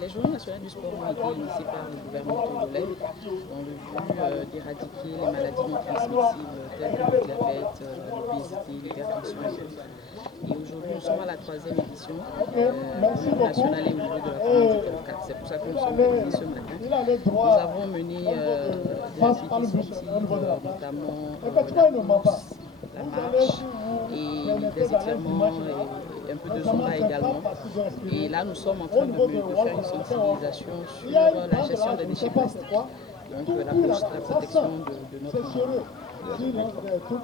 Les journées nationales du sport ont été initiées par le gouvernement togolais dans le but d'éradiquer les maladies non transmissibles telles que le diabète, l'obésité, l'hypertension et autres. Et aujourd'hui, nous sommes à la 3e édition nationale et au niveau de la communauté locale. C'est pour ça que nous sommes réunis ce matin. Nous avons mené des activités sportives, notamment la course, la marche et des étirements et un peu de zumba également. Et là, nous sommes en train de faire une sensibilisation sur la gestion des déchets plastiques. Donc la protection de notre environnement.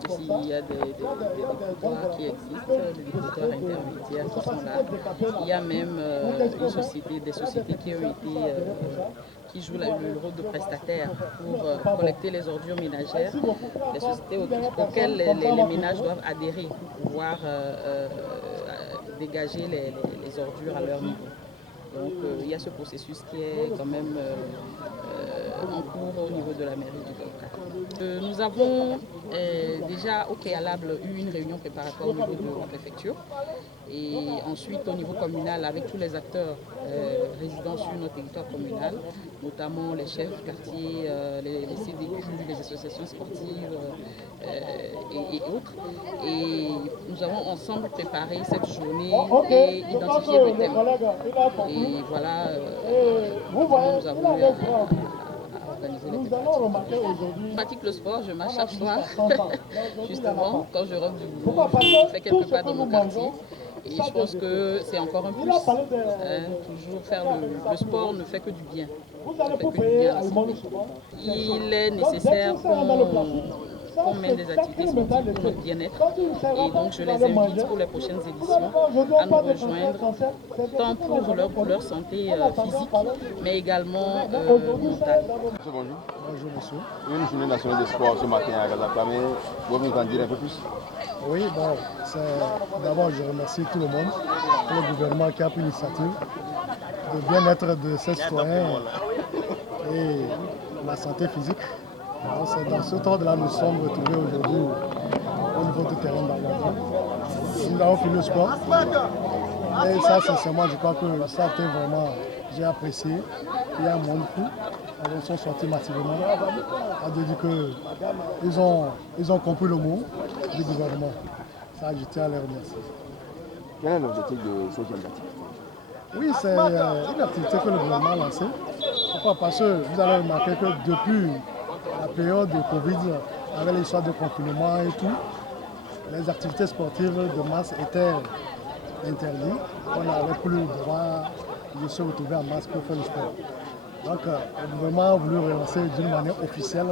Ici, il y a des dépotoirs qui existent, des dépotoirs intermédiaires qui sont là. Il y a même des sociétés qui ont été qui jouent le rôle de prestataires pour collecter les ordures ménagères, les sociétés auxquelles les ménages doivent adhérer pour pouvoir dégager les ordures à leur niveau. Donc il y a ce processus qui est quand même en cours au niveau de la mairie du Golka. Nous avons déjà au préalable eu une réunion préparatoire au niveau de la préfecture et ensuite au niveau communal avec tous les acteurs résidant sur notre territoire communal, notamment les chefs quartier, les CDQ, les associations sportives et autres. Et nous avons ensemble préparé cette journée et identifié le thème. Et voilà comment nous avons eu à organiser les préparatifs. Je pratique le sport, je marche chaque soir. Justement, quand je rentre du boulot, je fais quelques pas dans mon quartier. Et je pense que c'est encore un plus. Toujours faire le sport ne fait que du bien. Ne fait que du bien à la santé. Il est nécessaire qu'on mène des activités sportives pour notre bien-être. Et donc je les invite pour les prochaines éditions à nous rejoindre, tant pour leur santé physique, mais également mentale. Bonjour. Bonjour monsieur. Une journée nationale de sport ce matin à Casablanca, mais vous pouvez nous en dire un peu plus? Oui, bon, d'abord je remercie tout le monde, tout le gouvernement qui a pris l'initiative de bien-être de ses citoyens et la santé physique. C'est dans ce temps-là nous sommes retrouvés aujourd'hui au niveau du terrain d'Agadir. Nous avons fini le sport. Et ça, sincèrement, je crois que ça a été vraiment, j'ai apprécié. Il y a un monde fou. Ils sont sortis massivement. À dire qu'ils ont compris le mot du gouvernement. Ça, je tiens à les remercier. Quel est l'objectif de cette activité? Oui, c'est une activité que le gouvernement a lancée. Pourquoi? Parce que vous allez remarquer que depuis la période de Covid, avec l'histoire de confinement et tout, les activités sportives de masse étaient interdites. On n'avait plus le droit de se retrouver en masse pour faire le sport. Donc le gouvernement a voulu relancer d'une manière officielle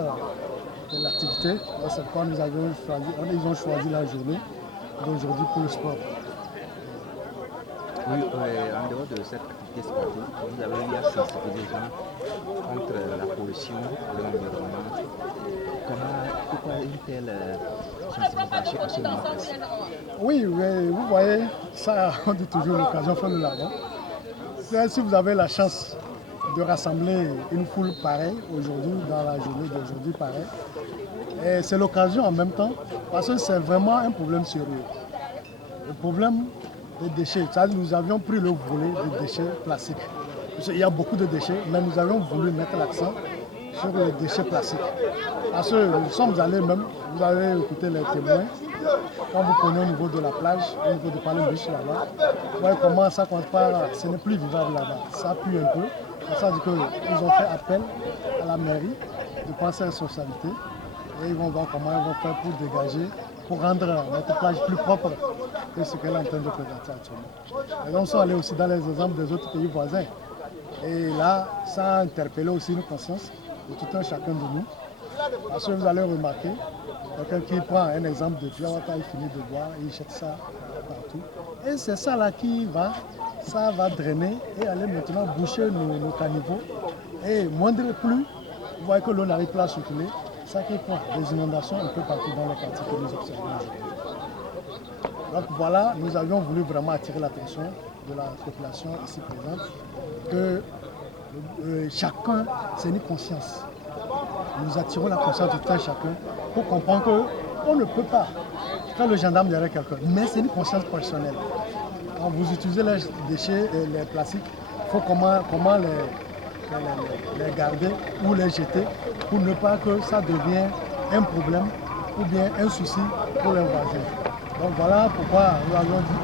l'activité. C'est pourquoi ils ont choisi la journée d'aujourd'hui pour le sport. Oui, en dehors de cette activité sportive, vous avez eu à sensibiliser les gens contre la pollution de l'environnement. Pourquoi une telle sensibilisation à ce moment précis? Oui, vous voyez, ça, on dit toujours l'occasion fait le larron. Si vous avez la chance de rassembler une foule pareille aujourd'hui, dans la journée d'aujourd'hui pareil, et c'est l'occasion en même temps, parce que c'est vraiment un problème sérieux. Le problème des déchets, nous avions pris le volet des déchets plastiques. Il y a beaucoup de déchets, mais nous avions voulu mettre l'accent sur les déchets plastiques. Parce que nous sommes allés même, vous avez écouté les témoins, quand vous prenez au niveau de la plage, au niveau de Palenbush là-bas, vous voyez comment ça compte pas, ce n'est plus vivable là-bas. Ça pue un peu. Ça veut dire qu'ils ont fait appel à la mairie de penser à la responsabilité et ils vont voir comment ils vont faire pour dégager, pour rendre notre plage plus propre que ce qu'elle est en train de présenter actuellement. Et donc, ils sont allés aussi dans les exemples des autres pays voisins. Et là, ça a interpellé aussi une conscience de tout un chacun de nous. Parce que vous allez remarquer, quelqu'un qui prend un exemple de Fiawata, il finit de boire, il jette ça partout. Et c'est ça là qui va, ça va drainer et aller maintenant boucher nos caniveaux. Et moindre plus, vous voyez que l'eau n'arrive pas à circuler, ça qui prend des inondations un peu partout dans les quartiers que nous observons aujourd'hui. Donc voilà, nous avions voulu vraiment attirer l'attention de la population ici présente que chacun, c'est une conscience. Nous attirons la conscience de tout un chacun pour comprendre qu'on ne peut pas faire le gendarme derrière quelqu'un, mais c'est une conscience personnelle. Quand vous utilisez les déchets, les plastiques, il faut comment les garder ou les jeter pour ne pas que ça devienne un problème ou bien un souci pour les voisins. Donc voilà pourquoi nous avions dit,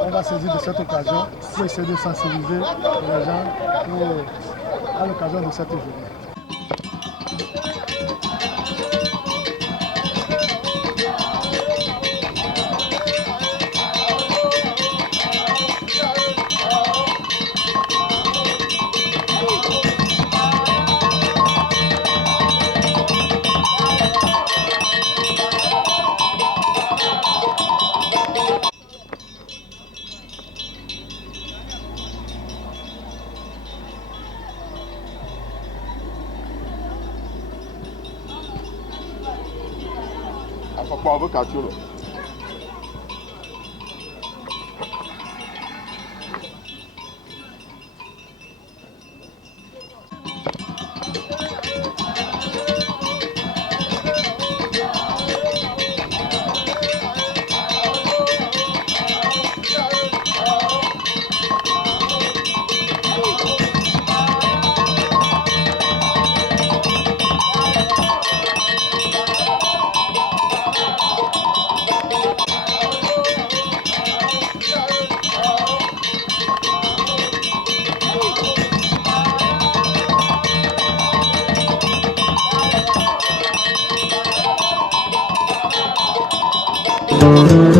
on va saisir de cette occasion pour essayer de sensibiliser les gens à l'occasion de cette journée. Apa kacau loh. Thank